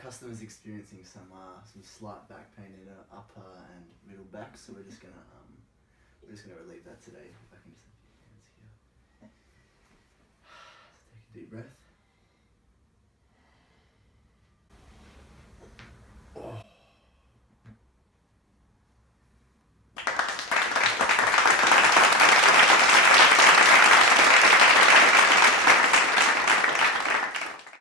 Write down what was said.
customer's experiencing some slight back pain in her upper and middle back, so we're just gonna relieve that today. If I can just